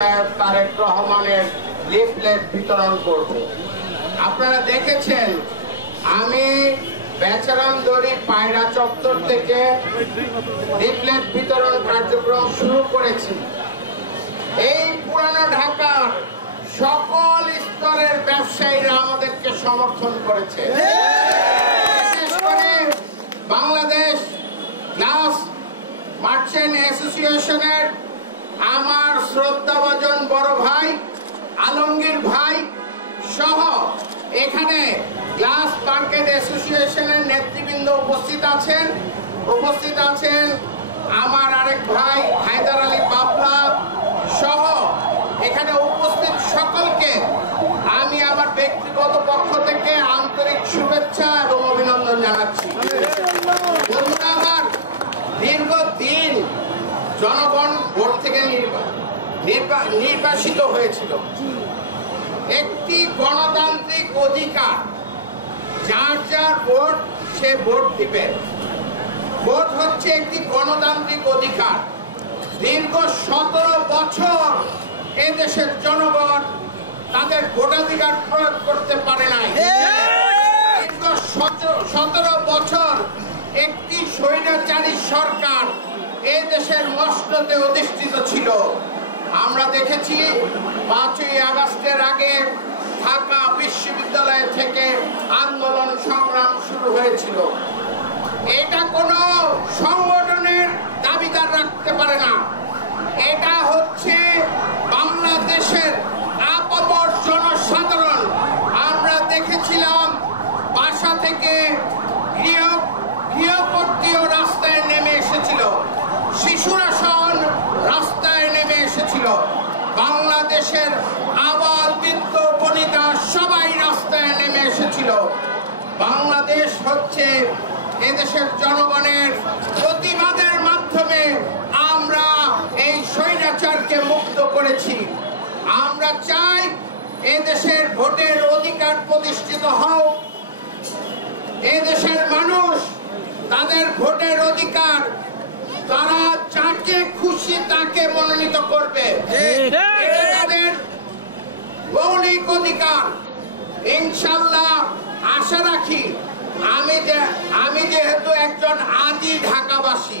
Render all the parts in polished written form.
তারেক রহমানের লিফলেট বিতরণ করব। আপনারা দেখেছেন আমি বেচারামদড়ি পায়রা চত্বর থেকে লিফলেট বিতরণ কার্যক্রম শুরু করেছি। এই পুরানো ঢাকার সকল স্তরের ব্যবসায়ীরা আমাদেরকে সমর্থন করেছে। বিশেষ করে বাংলাদেশ গ্লাস মার্চেন্ট অ্যাসোসিয়েশনের আমার শ্রদ্ধাভাজন বড় ভাই আলমগীর ভাই সহ এখানে গ্লাস মার্কেট অ্যাসোসিয়েশনের নেতৃবৃন্দ উপস্থিত আছেন আমার আরেক ভাই হায়দার আলী বাবলা সহ এখানে উপস্থিত সকলকে আমি আমার ব্যক্তিগত পক্ষ থেকে আন্তরিক শুভেচ্ছা এবং অভিনন্দন জানাচ্ছি। আমার দীর্ঘদিন জনগণ ভোট থেকে নির্বাচিত হয়েছিল। একটি গণতান্ত্রিক অধিকার, যার যার ভোট সে ভোট দিবে। ভোট হচ্ছে একটি গণতান্ত্রিক অধিকার। দীর্ঘ 17 বছর এদেশের জনগণ তাদের ভোটাধিকার প্রয়োগ করতে পারে নাই। দীর্ঘ 17 বছর একটি স্বৈরাচারী সরকার এই দেশের মসনদে অধিষ্ঠিত ছিল। আমরা দেখেছি 5ই আগস্টের আগে ঢাকা বিশ্ববিদ্যালয় থেকে আন্দোলন সংগ্রাম শুরু হয়েছিল। এটা কোনো সংগঠনের দাবিদার রাখতে পারে না। এটা হচ্ছে বাংলাদেশের আপামর জনসাধারণ। আমরা দেখেছিলাম বাসা থেকে গৃহকর্তীয় রাস্তায় নেমে এসেছিল, শিশুরা সহ রাস্তায় নেমে এসেছিল, বাংলাদেশের আবাল বৃদ্ধ বনিতা সবাই রাস্তায় নেমে এসেছিল। বাংলাদেশ হচ্ছে এদেশের জনগণের প্রতিবাদের মাধ্যমে আমরা এই স্বৈরাচারকে মুক্ত করেছি। আমরা চাই এদেশের ভোটের অধিকার প্রতিষ্ঠিত হোক। এদেশের মানুষ তাদের ভোটের অধিকার, তারা যাকে খুশি তাকে মনোনীত করবে, তাদের মৌলিক অধিকার। ইনশাল্লাহ আশা রাখি আমি যেহেতু একজন আদি ঢাকাবাসী,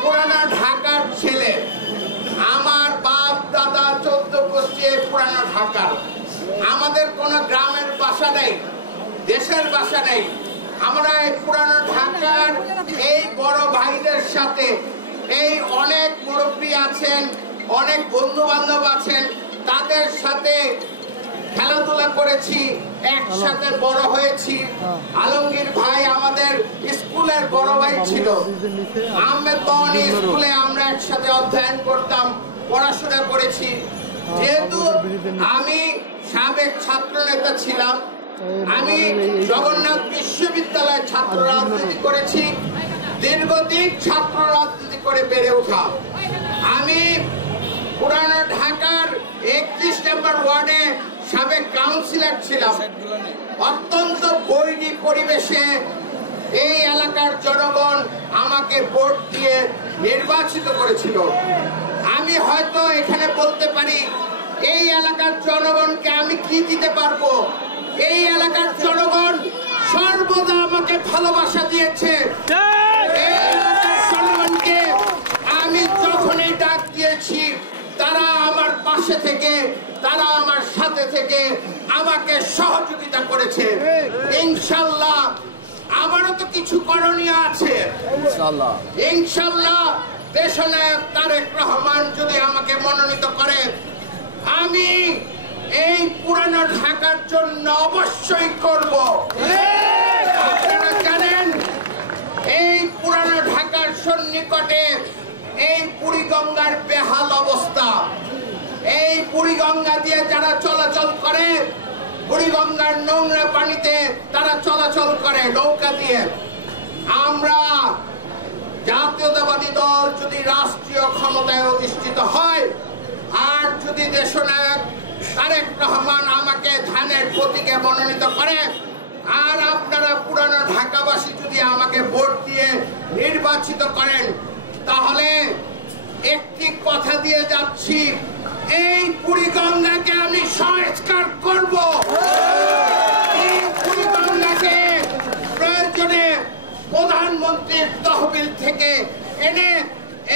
পুরানা ঢাকার ছেলে, আমার বাপ দাদা 14 গোষ্ঠী পুরানা ঢাকার, আমাদের কোনো গ্রামের বাসা নেই, দেশের বাসা নেই। আমরা এই পুরানো ঢাকার এই বড় ভাইদের সাথে এই অনেক মুরব্বী আছেন, অনেক বন্ধু বান্ধব আছেন, তাদের সাথে খেলাধুলা করেছি, একসাথে বড় হয়েছি। আলমগীর ভাই আমাদের স্কুলের বড় ভাই ছিল। আহমেদ বাওয়ানি স্কুলে আমরা একসাথে অধ্যয়ন করতাম, পড়াশোনা করেছি। যেহেতু আমি সাবেক ছাত্র নেতা ছিলাম, আমি জগন্নাথ বিশ্ববিদ্যালয়ে ছাত্র রাজনীতি করেছি, দীর্ঘদিন ছাত্র রাজনীতি করে বেড়ে ওঠা। আমি পুরানো ঢাকার 31 নম্বর ওয়ার্ডে সাবেক কাউন্সিলর ছিলাম। অত্যন্ত বৈরী পরিবেশে এই এলাকার জনগণ আমাকে ভোট দিয়ে নির্বাচিত করেছিল। আমি হয়তো এখানে বলতে পারি এই এলাকার জনগণকে আমি কি দিতে পারবো। এই এলাকার জনগণ সর্বদা আমাকে ভালোবাসা দিয়েছে। এই এলাকার জনগণকে আমি যখনই ডাক দিয়েছি তারা আমার পাশে থেকে, তারা আমার সাথে থেকে আমাকে সহযোগিতা করেছে। ইনশাল্লাহ আমারও তো কিছু করণীয় আছে। ইনশাল্লাহ দেশনায়ক তারেক রহমান যদি আমাকে মনোনীত করে, আমি এই পুরানো ঢাকার জন্য অবশ্যই করব। আপনারা জানেন এই পুরানো ঢাকার সন্নিকটে এই বুড়িগঙ্গার বেহাল অবস্থা। এই বুড়িগঙ্গা দিয়ে যারা চলাচল করে, বুড়িগঙ্গার নোংরা পানিতে তারা চলাচল করে নৌকা দিয়ে। আমরা জাতীয়তাবাদী দল যদি রাষ্ট্রীয় ক্ষমতায় অধিষ্ঠিত হয়, আর যদি দেশনায়ক তারেক রহমান আমাকে ধানের প্রতীকে মনোনীত করে, আর আপনারা পুরানো ঢাকাবাসী যদি আমাকে ভোট দিয়ে নির্বাচিত করেন, তাহলে একটি কথা দিয়ে যাচ্ছি, এই বুড়িগঙ্গাকে আমি সংস্কার করব। এই বুড়িগঙ্গাকে প্রয়োজনে প্রধানমন্ত্রীর তহবিল থেকে এনে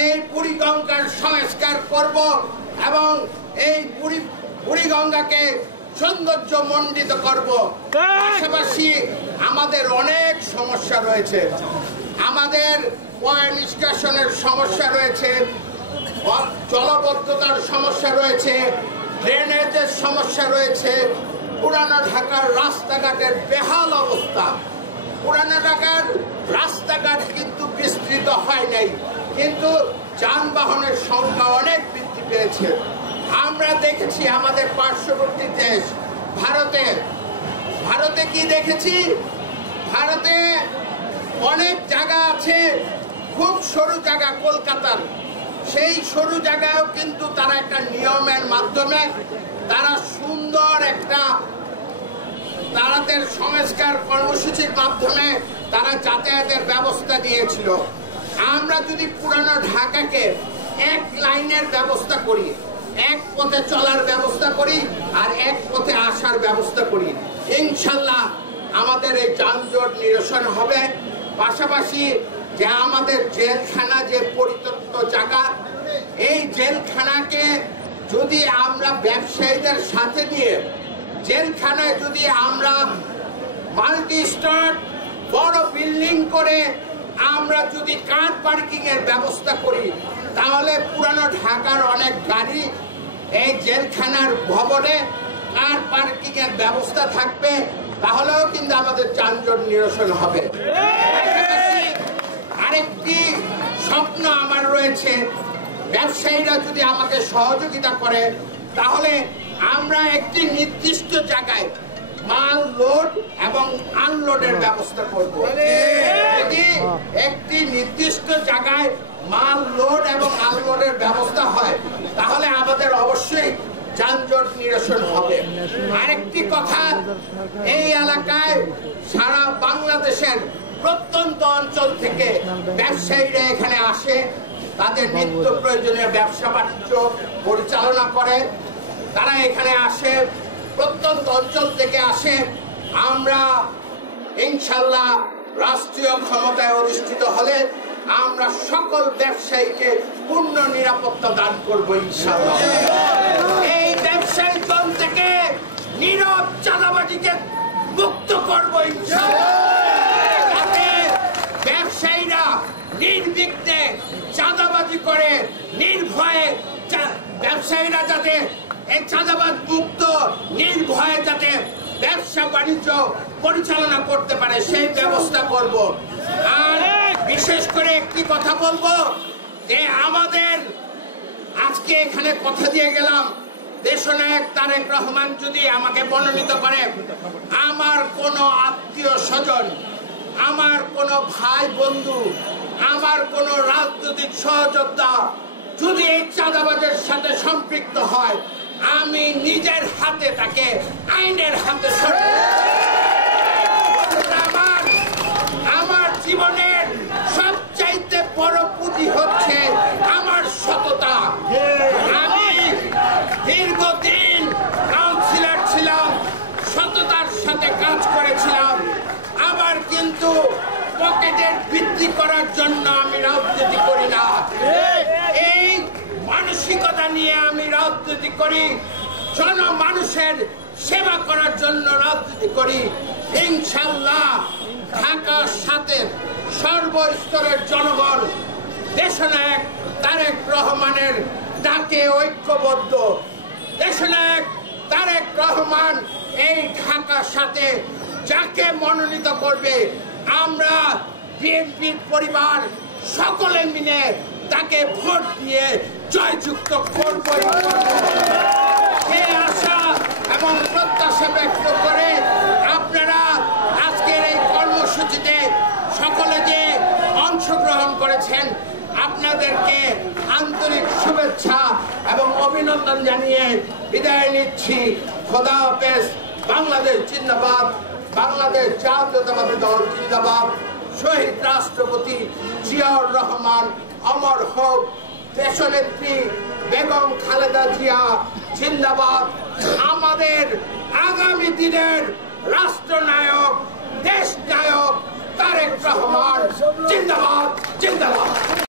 এই বুড়িগঙ্গার সংস্কার করব এবং এই বুড়িগঙ্গাকে সৌন্দর্য মণ্ডিত করব। পাশাপাশি আমাদের অনেক সমস্যা রয়েছে, আমাদের পয় নিষ্কাশনের সমস্যা রয়েছে, জলবদ্ধতার সমস্যা রয়েছে, ড্রেনেজের সমস্যা রয়েছে, পুরানো ঢাকার রাস্তাঘাটের বেহাল অবস্থা। পুরানো ঢাকার রাস্তাঘাট কিন্তু বিস্তৃত হয় নাই, কিন্তু যানবাহনের সংখ্যা অনেক বৃদ্ধি পেয়েছে। আমরা দেখেছি আমাদের পার্শ্ববর্তী দেশ ভারতে কি দেখেছি, ভারতে অনেক জায়গা আছে, খুব সরু জায়গা কলকাতার, সেই সরু জায়গাও কিন্তু তারা একটা নিয়মের মাধ্যমে তারা সুন্দর একটা তাদের সংস্কার কর্মসূচির মাধ্যমে তারা যাতায়াতের ব্যবস্থা দিয়েছিল। আমরা যদি পুরানো ঢাকাকে এক লাইনের ব্যবস্থা করি, এক পথে চলার ব্যবস্থা করি আর এক পথে আসার ব্যবস্থা করি, ইনশাল্লাহ আমাদের এই যানজট নিরসন হবে। পাশাপাশি যে আমাদের জেলখানা যে পরিত্যক্ত জায়গা, এই জেলখানাকে যদি আমরা ব্যবসায়ীদের সাথে নিয়ে জেলখানায় যদি আমরা মাল্টি স্টোর বড় বিল্ডিং করে আমরা যদি কার পার্কিং এর ব্যবস্থা করি, তাহলে পুরানো ঢাকার অনেক গাড়ি এই জেলখানার ভবনে কার পার্কিং এর ব্যবস্থা থাকবে, তাহলেও কিন্তু আমাদের যানজট নিরসন হবে। আরেকটি স্বপ্ন আমার রয়েছে, ব্যবসায়ীরা যদি আমাকে সহযোগিতা করে তাহলে আমরা একটি নির্দিষ্ট জায়গায় মাল লোড এবং আনলোডের ব্যবস্থা করব। যদি একটি নির্দিষ্ট জায়গায় মাল লোড এবং আনলোডের ব্যবস্থা হয় তাহলে আমাদের অবশ্যই যানজট নিরসন হবে। আরেকটি কথা, এই এলাকায় সারা বাংলাদেশের প্রত্যন্ত অঞ্চল থেকে ব্যবসায়ীরা এখানে আসে, তাদের নিত্য প্রয়োজনীয় ব্যবসা বাণিজ্য পরিচালনা করে, তারা এখানে আসে, প্রত্যন্ত অঞ্চল থেকে আসে। আমরা ইনশাল্লাহ রাষ্ট্রীয় ক্ষমতায় অধিষ্ঠিত হলে আমরা সকল ব্যবসায়ীকে পূর্ণ নিরাপত্তা দান করবো ইনশাল্লাহ। এই ব্যবসায়ীগণ থেকে নীরব চাঁদাবাজিকে মুক্ত করবো ইনশাল্লাহ, যাতে ব্যবসায়ীরা নির্বিঘ্নে চাঁদাবাজি করে নির্ভয়ে, ব্যবসায়ীরা যাতে এই চাঁদাবাজ মুক্ত নির্ভয়ে যাতে ব্যবসা বাণিজ্য পরিচালনা করতে পারে সেই ব্যবস্থা করব। আর বিশেষ করে একটি কথা বলবো যে আমাদের আজকে এখানে কথা দিয়ে গেলাম, দেশনায়ক তারেক রহমান যদি আমাকে মনোনীত করে, আমার কোনো আত্মীয় স্বজন, আমার কোনো ভাই বন্ধু, আমার কোনো রাজনৈতিক সহযোদ্ধা যদি এই চাঁদাবাজের সাথে সম্পৃক্ত হয়, আমি নিজের হাতে তাকে আইনের হাতে আমার জীবনের সবচাইতে বড় পুঁজি হচ্ছে আমার সততা। আমি দীর্ঘদিন কাউন্সিলর ছিলাম, সততার সাথে কাজ করেছিলাম। আবার কিন্তু পকেটের বৃদ্ধি করার জন্য আমি রাজনীতি করি না, এই মানসিকতা নিয়ে আমি রাজনীতি করি, জনমানুষের সেবা করার জন্য রাজনীতি করি। ইনশাল্লাহ ঢাকার সাথে সর্বস্তরের জনগণ দেশনায়ক তারেক রহমানের ডাকে ঐক্যবদ্ধ। দেশনায়ক তারেক রহমান এই ঢাকার সাথে যাকে মনোনীত করবে, আমরা বিএনপির পরিবার সকলে মিলে তাকে ভোট দিয়ে জয়যুক্ত করব। এই আশা এবং প্রত্যাশা ব্যক্ত করে আপনারা আজকের এই কর্মসূচিতে সকলে যে অংশগ্রহণ করেছেন, আপনাদেরকে আন্তরিক শুভেচ্ছা এবং অভিনন্দন জানিয়ে বিদায় নিচ্ছি। খোদা হাফেজ। বাংলাদেশ জিন্দাবাদ, বাংলাদেশ জাতীয়তাবাদী দল জিন্দাবাদ, শহীদ রাষ্ট্রপতি জিয়াউর রহমান অমর হোক, দেশনেত্রী বেগম খালেদা জিয়া জিন্দাবাদ। আমাদের আগামী দিনের রাষ্ট্রনায়ক, দেশ নায়ক তারেক রহমান জিন্দাবাদ, জিন্দাবাদ।